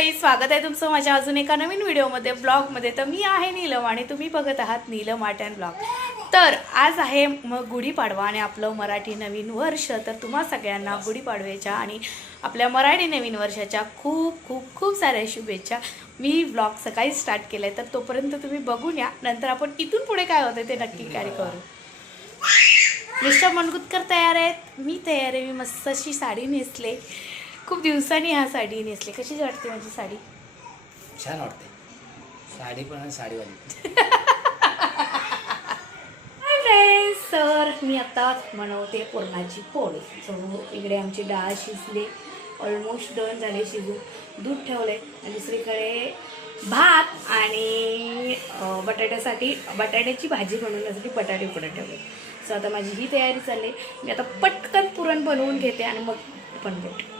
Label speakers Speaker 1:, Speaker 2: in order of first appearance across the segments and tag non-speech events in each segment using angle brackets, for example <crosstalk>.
Speaker 1: मंडळी स्वागत आहे तुमचं माझ्या अजून एका नवीन व्हिडिओमध्ये ब्लॉगमध्ये. तर मी आहे नीलम आणि तुम्ही बघत आहात नीलम आर्ट अँड ब्लॉग. तर आज आहे मग गुढीपाडवा आणि आपलं मराठी नवीन वर्ष. तर तुम्हा सगळ्यांना गुढीपाडव्याच्या आणि आपल्या मराठी नवीन वर्षाच्या खूप खूप खूप साऱ्या शुभेच्छा. मी ब्लॉग सकाळी स्टार्ट केलं आहे तर तोपर्यंत तुम्ही बघून या. नंतर आपण इथून पुढे काय होतं ते नक्की कॅरी करू. मिस्टर मनगुतकर तयार आहेत. मी तयार आहे. मी मस्त अशी साडी नेसले. खूप दिवसांनी हा साडी नेसले. कशी वाटते माझी साडी?
Speaker 2: छान वाटते. साडी पण आहे साडीवाली
Speaker 1: सर मी आता बनवते पुरणाची पोळी. सो इकडे आमची डाळ शिजली. ऑलमोस्ट डन झाले शिजून. दूध ठेवले आणि दुसरीकडे भात आणि बटाट्यासाठी बटाट्याची भाजी बनवण्यासाठी बटाटे उकडत ठेवले. सो आता माझी ही तयारी चालली. मी आता पटकन पुरण बनवून घेते आणि मग पण भेट.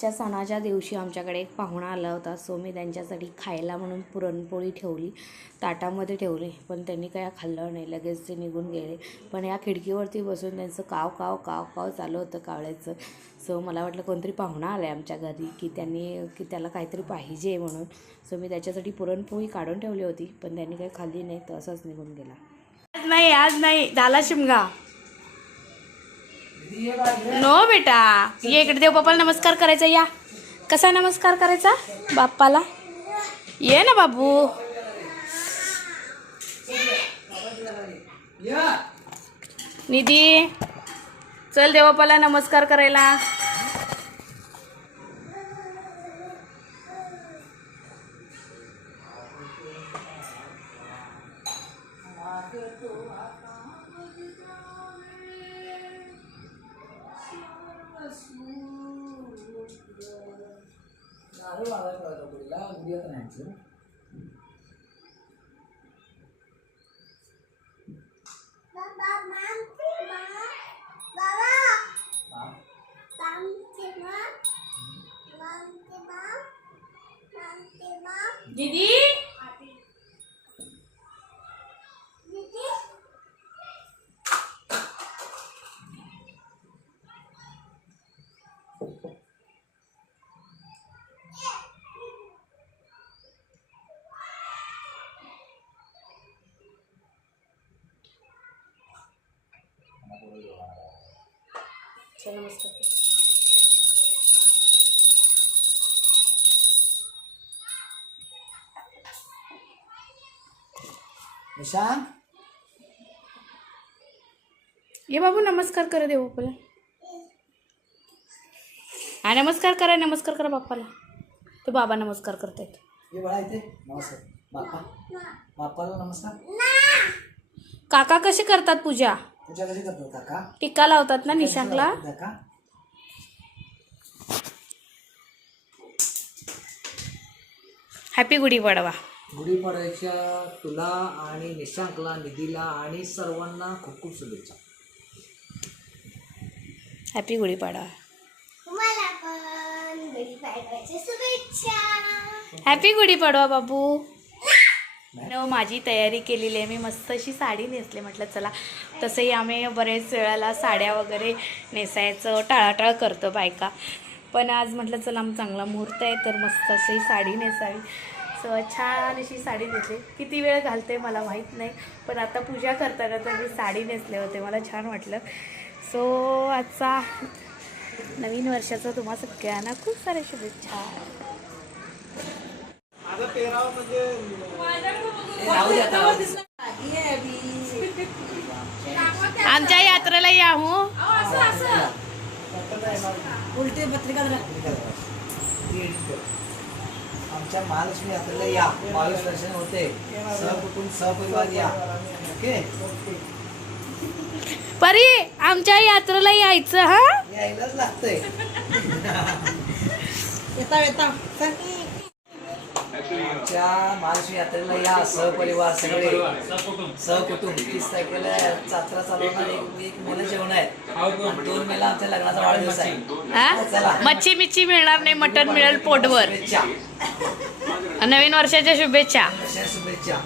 Speaker 1: च्या सणाच्या दिवशी आमच्याकडे एक पाहुणा आला होता. सो मी त्यांच्यासाठी खायला म्हणून पुरणपोळी ठेवली. ताटामध्ये ठेवली. पण त्यांनी काय खाल्लं नाही. लगेच ते निघून गेले. पण या खिडकीवरती बसून त्यांचं काव काव काव काव चालू होतं कावळ्याचं. सो मला वाटलं कोणतरी पाहुणा आला आहे आमच्या घरी की त्यांनी की त्याला काहीतरी पाहिजे म्हणून. सो मी त्याच्यासाठी पुरणपोळी काढून ठेवली होती. पण त्यांनी काही खाल्ली नाही तर असंच निघून गेला. आज नाही आज नाही. झाला शिमगा. नो बेटा ये इकडे देव बाप्पाला नमस्कार करायचा या. कसा नमस्कार करायचा? बाप्पाला? ये ना बाबू. निधी चल देवबापाला नमस्कार करायला. la video terhancur Bapak mampu, Bapak. Bapak. Bapak. Bapak. Bapak. नमस्कार. कर.
Speaker 2: निशांत?
Speaker 1: ये बाबू नमस्कार करा देव बाप्पाला हा नमस्कार करा नमस्कार करा बाप्पाला ते बाबा नमस्कार करतायत.
Speaker 2: ये बाळा इथे. नमस्कार. बाप्पा. बाप्पाला नमस्कार.
Speaker 1: काका कसे करतात पूजा? टिक्का लावतात ना निशांकला? हॅपी गुढीपाडवा.
Speaker 2: गुढीपाडव्याच्या तुला आणि निशांकला निधीला आणि सर्वांना खूप खूप शुभेच्छा.
Speaker 1: हॅपी गुढीपाडवा.
Speaker 3: तुम्हाला पण गुढीपाडव्याच्या शुभेच्छा.
Speaker 1: हॅपी गुढीपाडवा बाबू. न माझी तयारी केलेली आहे. मी मस्त अशी साडी नेसले. म्हटलं चला तसंही आम्ही बरेच वेळाला साड्या वगैरे नेसायचं टाळाटाळ करतो बायका. पण आज म्हटलं चला आम चांगला मुहूर्त आहे तर मस्त अशी साडी नेसावी. सो छान अशी साडी नेसली. किती वेळ घालते मला माहीत नाही पण आता पूजा करताना तर मी साडी नेसले होते. मला छान वाटलं. सो आजचा नवीन वर्षाचा तुम्हा सगळ्यांना खूप साऱ्या शुभेच्छा.
Speaker 2: हे राहू.
Speaker 1: आमच्या यात्रेला या हो.
Speaker 4: उलटी पत्रिका.
Speaker 2: आमच्या महालक्ष्मी यात्रेला या. दर्शन होते. सहकुटुंब सहपरिवार या. ओके?
Speaker 1: परी आमच्या यात्रेला यायचं हा?
Speaker 2: यायलाच लागतंय.
Speaker 4: येता येता.
Speaker 2: आमच्या महालक्ष्मी यात्रेला या सहपरिवार सगळे सहकुटुंब तीस तारखेला यात्रा चालवणार एक एक मेला जेवण आहे आणि दोन मेला आमच्या लग्नाचा वाढदिवस आहे.
Speaker 1: हा? मच्छी मिच्छी मिळणार नाही मटण मिळेल पोटवर नवीन वर्षाच्या शुभेच्छा.
Speaker 2: शुभेच्छा.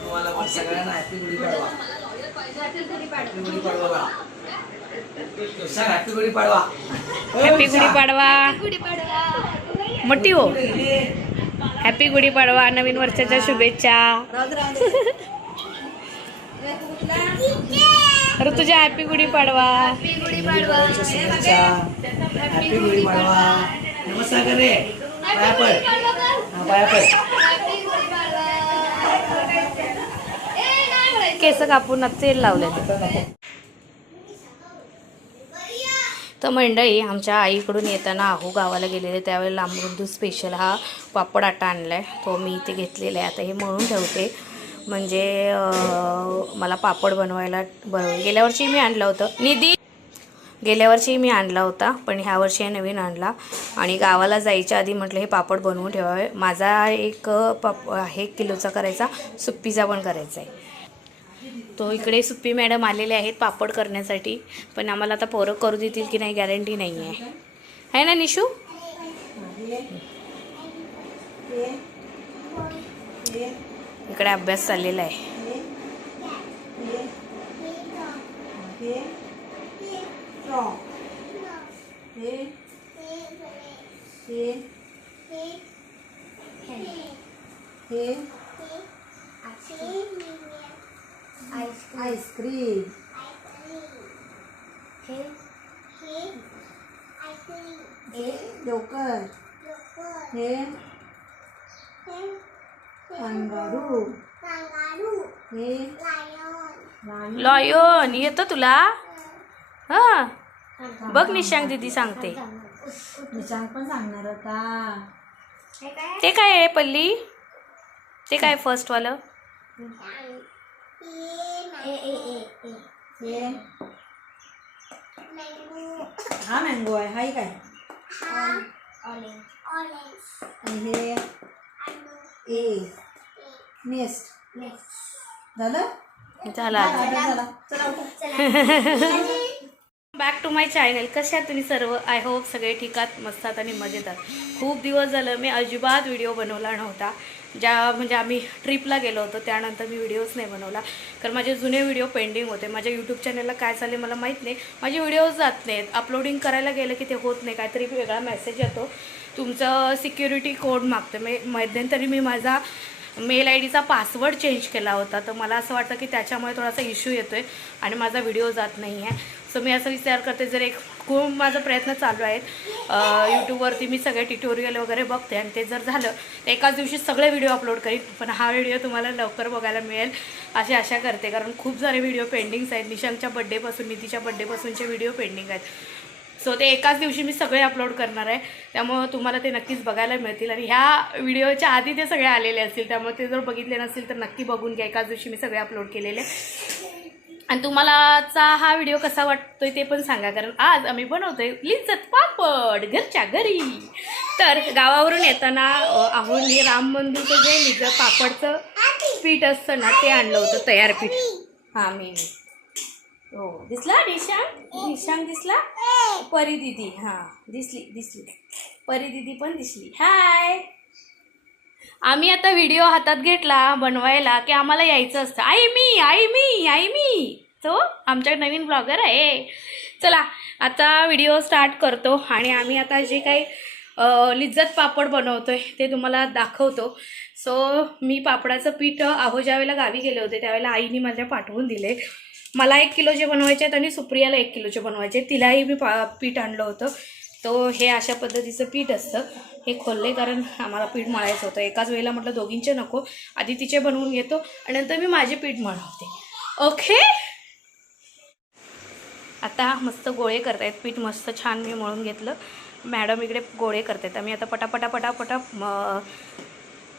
Speaker 2: तुम्हाला पण सगळ्यांना happy Gudi Padwa happy Gudi Padwa happy Gudi Padwa
Speaker 1: happy Gudi Padwa मोठी हो. हॅपी गुढीपाडवा नवीन वर्षाच्या शुभेच्छा. ऋतुजा हॅपी गुढीपाडवा
Speaker 2: हॅपी गुढीपाडवा नमस्कार कर रे. पाया पड. पाया पड.
Speaker 1: केस कापून तेल लावले तर मंडळी आमच्या आईकडून येताना आहू गावाला गेलेले त्यावेळेला अमृतू स्पेशल हा पापड आटा आणला आहे तो मी इथे घेतलेला आहे. आता हे मळून ठेवते. म्हणजे मला पापड बनवायला ब गेल्या वर्षी मी आणलं होतं. निधी! गेल्या वर्षी मी आणला होता पण ह्या वर्षी नवीन आणला. आणि गावाला जायच्या आधी म्हटलं हे पापड बनवून ठेवावे. माझा एक पाप आहे एक किलोचा करायचा सुप्पीचा पण करायचा आहे. तो इकडे सुप्पी मॅडम आलेले आहेत पापड करण्यासाठी. पण आम्हाला आता पोरं करू देतील की नाही गॅरंटी नाही आहे आहे ना निशू? इकडे अभ्यास चाललेला आहे.
Speaker 4: ये. ये. ये. Strong. ये. ये. ये. आईस्क्रीम लवकर हे अंगारू हे लायन.
Speaker 1: लॉयन येतं तुला? हां. बघ निशांक दिदी सांगते.
Speaker 4: निशांक पण सांगणार होता.
Speaker 1: ते काय आहे पल्ली? ते काय फर्स्टवालं
Speaker 4: हे. हा मँगो आहे. हाय काय? आणि हे ए नेस्ट झालं?
Speaker 1: झालं.
Speaker 4: झाला चला उठा. <laughs>
Speaker 1: बॅक टू माय चॅनल कसे आहात तुम्ही सर्व? आय होप सगळे ठिकात मस्तात आणि मजेतात खूप दिवस झालं मी अजिबात व्हिडिओ बनवला नव्हता. ज्या म्हणजे आम्ही ट्रिपला गेलो होतो त्यानंतर मी व्हिडिओज नाही बनवला. कारण माझे जुने व्हिडिओ पेंडिंग होते. माझ्या यूट्यूब चॅनलला काय चालले मला माहीत नाही. माझे व्हिडिओज जात नाहीत. अपलोडिंग करायला गेलं की ते होत नाही. काहीतरी वेगळा मेसेज येतो. तुमचं सिक्युरिटी कोड मागतं मी मध्यंतरी मी माझा मेल आय डीचा पासवर्ड चेंज केला होता. तर मला असं वाटतं की त्याच्यामुळे थोडासा इश्यू येतो आहे आणि माझा व्हिडिओ जात नाही आहे सो मी असं विचार करते जर एक खूप माझा प्रयत्न चालू आहेत यूट्यूबवरती मी सगळे ट्युटोरियल वगैरे बघते आणि ते जर झालं तर एकाच दिवशी सगळे व्हिडिओ अपलोड करीन. पण हा व्हिडिओ तुम्हाला लवकर बघायला मिळेल अशी आशा करते. कारण खूप सारे व्हिडिओ पेंडिंग्स आहेत. निशांकच्या बड्डेपासून नितीच्या बड्डेपासूनचे व्हिडिओ पेंडिंग आहेत. सो ते एकाच दिवशी मी सगळे अपलोड करणार आहे. त्यामुळं तुम्हाला ते नक्कीच बघायला मिळतील. आणि ह्या व्हिडिओच्या आधी ते सगळे आलेले असतील. त्यामुळे ते जर बघितले नसतील तर नक्की बघून घ्या. एकाच दिवशी मी सगळे अपलोड केलेले. आणि तुम्हालाचा हा व्हिडिओ कसा वाटतोय ते पण सांगा. कारण आज आम्ही बनवतोय लिंचत पापड घरच्या घरी. तर गावावरून येताना अ, मी. राम मंदिरचं जे लिज्जत पापडचं पीठ असतं ना ते आणलं होतं. तयार पीठ. हां मी. हो. दिसला दिशांग दिशांग दिसला? परी दिदी हां. दिसली दिसली. परी दिदी पण दिसली. हाय आम्ही आता व्हिडिओ हातात घेतला बनवायला की आम्हाला यायचं असतं. आई मी आई मी आई मी. तो आमच्या नवीन ब्लॉगर आहे. चला आता व्हिडिओ स्टार्ट करतो आणि आम्ही आता जे काही लिज्जत पापड बनवतोय ते तुम्हाला दाखवतो. सो मी पापडाचं पीठ आहो ज्यावेळेला गावी गेले होते त्यावेळेला आईने माझ्या पाठवून दिले मला एक किलोचे बनवायचे आहेत आणि सुप्रियाला एक किलोचे बनवायचे आहेत. तिलाही मी पा पीठ आणलं होतं. तो हे अशा पद्धतीचं पीठ असतं. हे खोलले कारण आम्हाला पीठ मळायचं होतं. एकाच वेळेला म्हटलं दोघींचे नको. आधी तिचे बनवून घेतो आणि नंतर मी माझे पीठ मळवते. ओके? आता मस्त गोळे करतायत पीठ. मस्त छान मी मळून घेतलं. मॅडम इकडे गोळे करतायत. आम्ही आता पटापटा पटापटा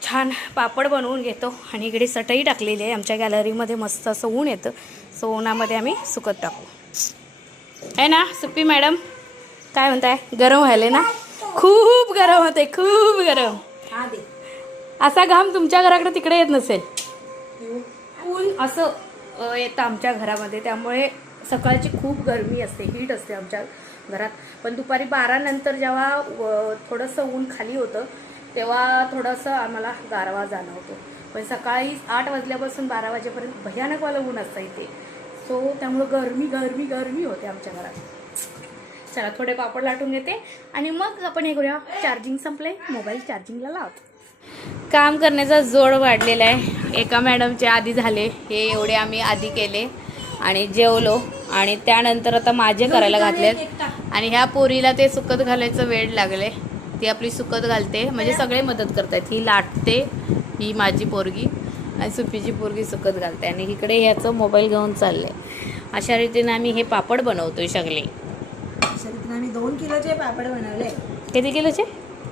Speaker 1: छान पापड बनवून घेतो आणि इकडे सटई टाकलेली आहे. आमच्या गॅलरीमध्ये मस्त असं ऊन येतं. सो उन्हामध्ये आम्ही सुकत टाकू. आहे ना सुप्पी मॅडम? काय म्हणताय? गरम व्हायले ना? खूप गरम होते खूप गरम. असा घाम तुमच्या घराकडे तिकडे येत नसेल? ऊन असं येतं आमच्या घरामध्ये. त्यामुळे सकाळची खूप गरमी असते हीट असते आमच्या घरात. पण दुपारी बारा नंतर जेव्हा थोडंसं ऊन खाली होतं तेव्हा थोडंसं आम्हाला गारवा जाणवतो. पण सकाळी आठ वाजल्यापासून बारा वाजेपर्यंत भयानकवालं ऊन असतं इथे. सो त्यामुळं गरमी गरमी गरमी होते आमच्या घरात. चला थोडे पापड लाटून घेते आणि मग आपण हे करूया. चार्जिंग संपले मोबाईल चार्जिंगला लावतो काम करण्याचा जोड वाढलेला आहे. एका मॅडमचे आधी झाले. हे एवढे आम्ही आधी केले आणि जेवलो आणि त्यानंतर आता माझे करायला घातलेत. आणि ह्या पोरीला ते सुकत घालायचं वेळ लागले. ती आपली सुकत घालते. म्हणजे सगळे मदत करतायत. ही लाटते ही माझी पोरगी आणि सुपीची पोरगी सुकत घालते. आणि इकडे ह्याचं मोबाईल घेऊन चालले अशा रीतीने आम्ही हे पापड बनवतोय सगळे.
Speaker 4: शरीरात आम्ही दोन किलोचे पापड बनवले.
Speaker 1: किती किलोचे?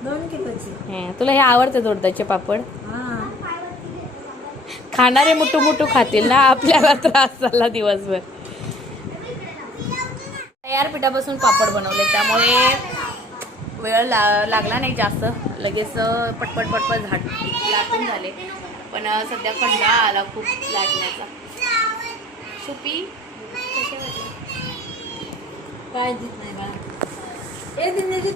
Speaker 4: दोन किलोचे.
Speaker 1: हे, तुला हे आवडते दोडदाचे पापड? खाणारे मुठू मुठू खातील ना? आपल्याला त्रास झाला दिवसभर. तयार पिठापासून पापड बनवले. त्यामुळे वेळ ला लागला नाही जास्त. लगेच पटपट पटपट झाट लाटून झाले. पण सध्या कंटाळा आला खूप लाटण्याचा. सुपी?
Speaker 4: काय देत नाही बाळा